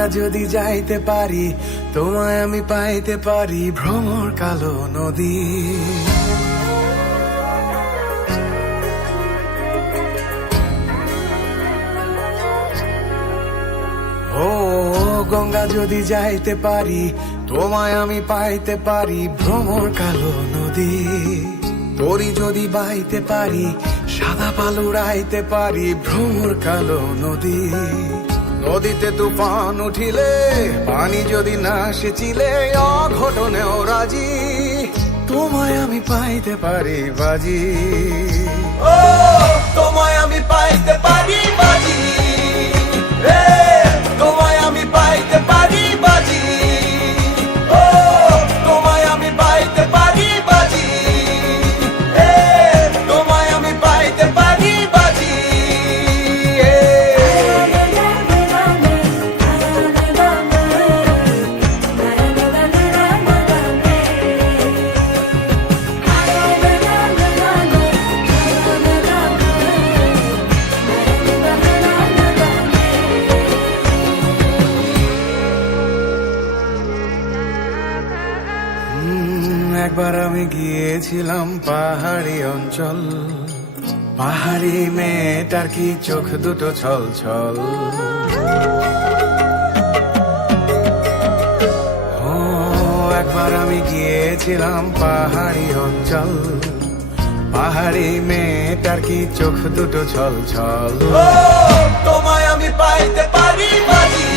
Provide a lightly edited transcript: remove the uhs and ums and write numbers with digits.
গঙ্গা যদি যাইতে পারি, তোমায় আমি পাইতে পারি ভ্রমর কালো নদী। ও গঙ্গা যদি যাইতে পারি, তোমায় আমি পাইতে পারি ভ্রমর কালো নদী। তরি যদি বাইতে পারি, সাদা পাল উড়াইতে পারি ভ্রমর কালো নদী। নদীতে তুফান উঠিলে, পানি যদি না সেচিলে, অঘটনেও রাজি তোমায় আমি পাইতে পারি বাজি। ও তোমায় আমি পাইতে পারি বাজি, তোমায় আমি পাইতে পারি বাজি। ও তোমায় আমি পাইতে পারি বাজি, তোমায় আমি পাইতে পারি বাজি। একবার আমি গিয়েছিলাম পাহাড়ি অঞ্চল, পাহাড়ি মেয়েটার কি চোখ দুটো ছল ছল। ও একবার আমি গিয়েছিলাম পাহাড়ি অঞ্চল, পাহাড়ি মেয়েটার কি চোখ দুটো ছল ছল। ও তোমায় আমি পাইতে পারি বাজি।